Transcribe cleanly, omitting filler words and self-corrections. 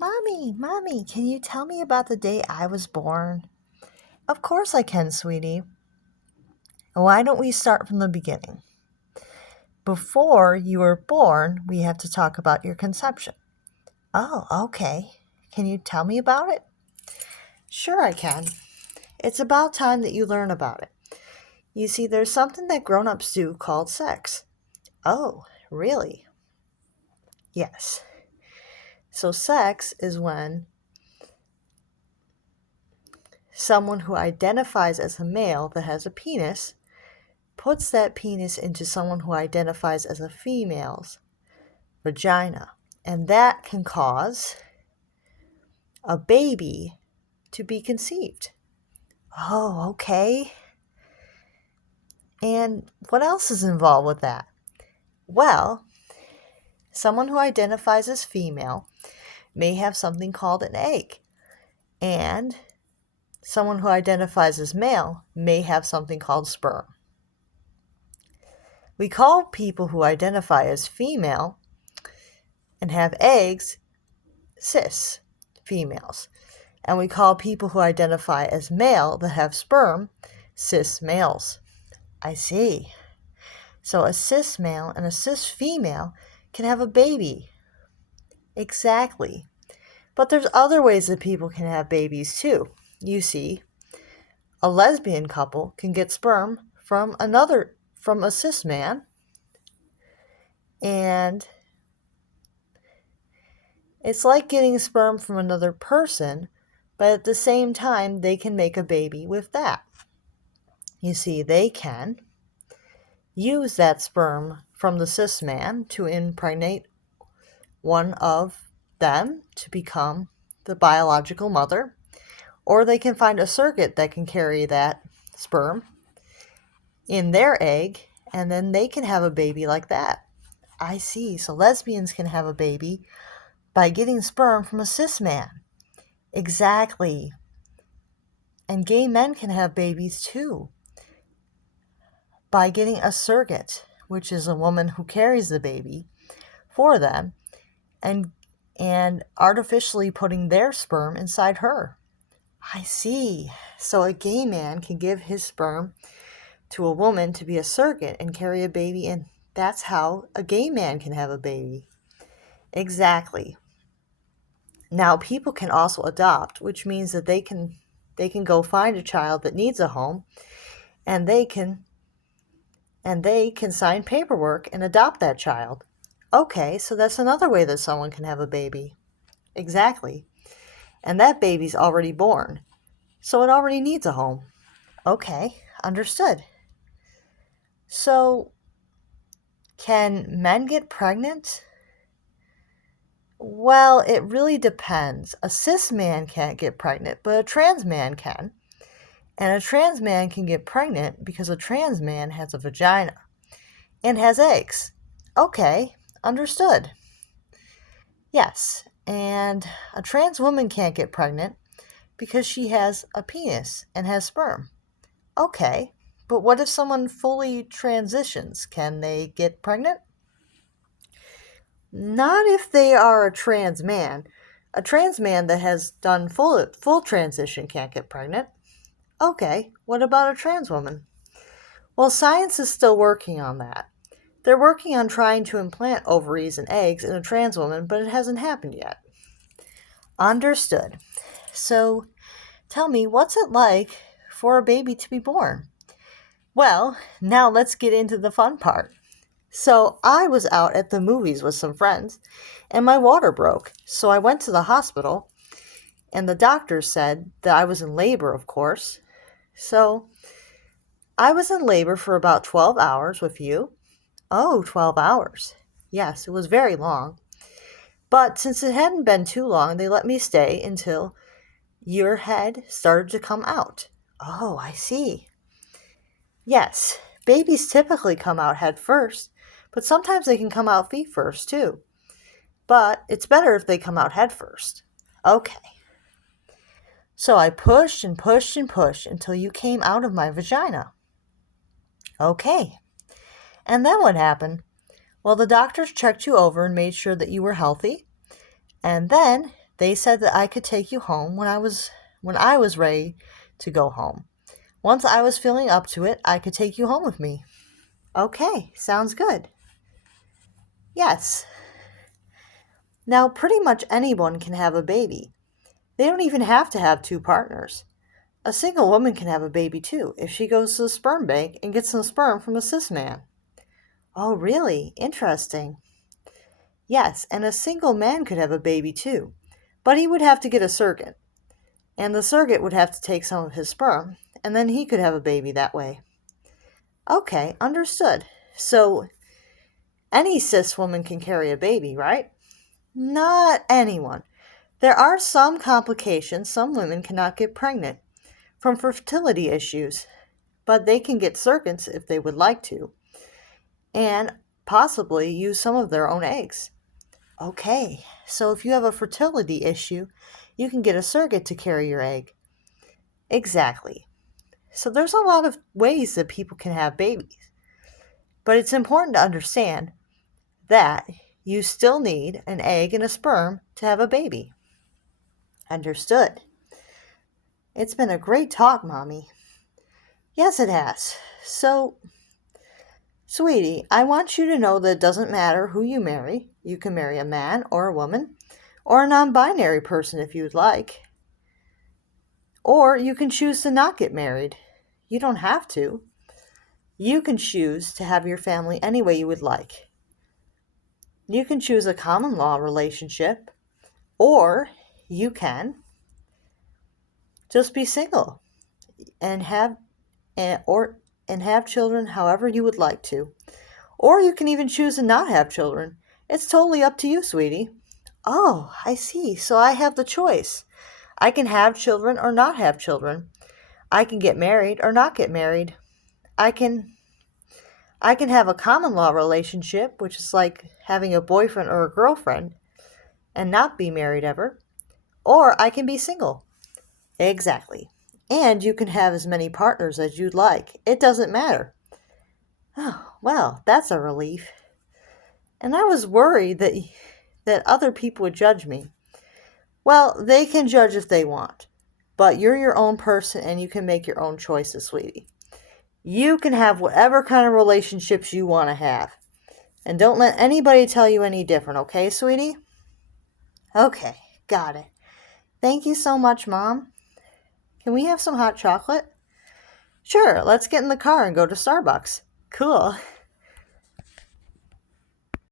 Mommy, can you tell me about the day I was born? Of course I can, sweetie. Why don't we start from the beginning? Before you were born, we have to talk about your conception. Oh, okay. Can you tell me about it? Sure, I can. It's about time that you learn about it. You see, there's something that grown-ups do called sex. Oh, really? Yes. So sex is when someone who identifies as a male that has a penis puts that penis into someone who identifies as a female's vagina. And that can cause a baby to be conceived. Oh, okay. And what else is involved with that? Well, someone who identifies as female may have something called an egg. And someone who identifies as male may have something called sperm. We call people who identify as female and have eggs cis females. And we call people who identify as male that have sperm cis males. I see. So a cis male and a cis female can have a baby. Exactly. But there's other ways that people can have babies too. You see, a lesbian couple can get sperm from a cis man, and it's like getting sperm from another person, but at the same time they can make a baby with that. You see, they can use that sperm from the cis man to impregnate one of them to become the biological mother, or they can find a surrogate that can carry that sperm in their egg, and then they can have a baby like that. I see. So lesbians can have a baby by getting sperm from a cis man. Exactly. And gay men can have babies too by getting a surrogate, which is a woman who carries the baby for them and artificially putting their sperm inside her. I see. So a gay man can give his sperm to a woman to be a surrogate and carry a baby, and that's how a gay man can have a baby. Exactly. Now people can also adopt, which means that they can go find a child that needs a home, and they can sign paperwork and adopt that child. Okay, so that's another way that someone can have a baby. Exactly. And that baby's already born, so it already needs a home. Okay, understood. So, can men get pregnant? Well, it really depends. A cis man can't get pregnant, but a trans man can. And a trans man can get pregnant because a trans man has a vagina and has eggs. Okay, understood. Yes, and a trans woman can't get pregnant because she has a penis and has sperm. Okay, but what if someone fully transitions? Can they get pregnant? Not if they are a trans man. A trans man that has done full transition can't get pregnant. Okay, what about a trans woman? Well, science is still working on that. They're working on trying to implant ovaries and eggs in a trans woman, but it hasn't happened yet. Understood. So, tell me, what's it like for a baby to be born? Well, now let's get into the fun part. So, I was out at the movies with some friends, and my water broke. So, I went to the hospital, and the doctor said that I was in labor, of course. So, I was in labor for about 12 hours with you. Oh, 12 hours. Yes, it was very long. But since it hadn't been too long, they let me stay until your head started to come out. Oh, I see. Yes, babies typically come out head first, but sometimes they can come out feet first too. But it's better if they come out head first. Okay. So I pushed and pushed and pushed until you came out of my vagina. Okay. And then what happened? Well, the doctors checked you over and made sure that you were healthy. And then They said that I could take you home when I was ready to go home. Once I was feeling up to it, I could take you home with me. Okay, sounds good. Yes. Now, pretty much anyone can have a baby. They don't even have to have two partners. A single woman can have a baby too if she goes to the sperm bank and gets some sperm from a cis man. Oh, really? Interesting. Yes, and a single man could have a baby too, but he would have to get a surrogate, and the surrogate would have to take some of his sperm, and then he could have a baby that way. Okay, understood. So, any cis woman can carry a baby, right? Not anyone. There are some complications. Some women cannot get pregnant from fertility issues, but they can get surrogates if they would like to, and possibly use some of their own eggs. Okay, so if you have a fertility issue, you can get a surrogate to carry your egg. Exactly. So there's a lot of ways that people can have babies. But it's important to understand that you still need an egg and a sperm to have a baby. Understood. It's been a great talk, Mommy. Yes, it has. So, sweetie, I want you to know that it doesn't matter who you marry. You can marry a man or a woman, or a non binary person if you'd like. Or you can choose to not get married. You don't have to. You can choose to have your family any way you would like. You can choose a common law relationship, or you can just be single and have children however you would like to. Or you can even choose to not have children. It's totally up to you, sweetie. Oh, I see. So I have the choice. I can have children or not have children. I can get married or not get married. I can have a common law relationship, which is like having a boyfriend or a girlfriend, and not be married ever. Or I can be single. Exactly. And you can have as many partners as you'd like. It doesn't matter. Oh, well, that's a relief. And I was worried that other people would judge me. Well, they can judge if they want. But you're your own person and you can make your own choices, sweetie. You can have whatever kind of relationships you want to have. And don't let anybody tell you any different, okay, sweetie? Okay, got it. Thank you so much, Mom. Can we have some hot chocolate? Sure, let's get in the car and go to Starbucks. Cool.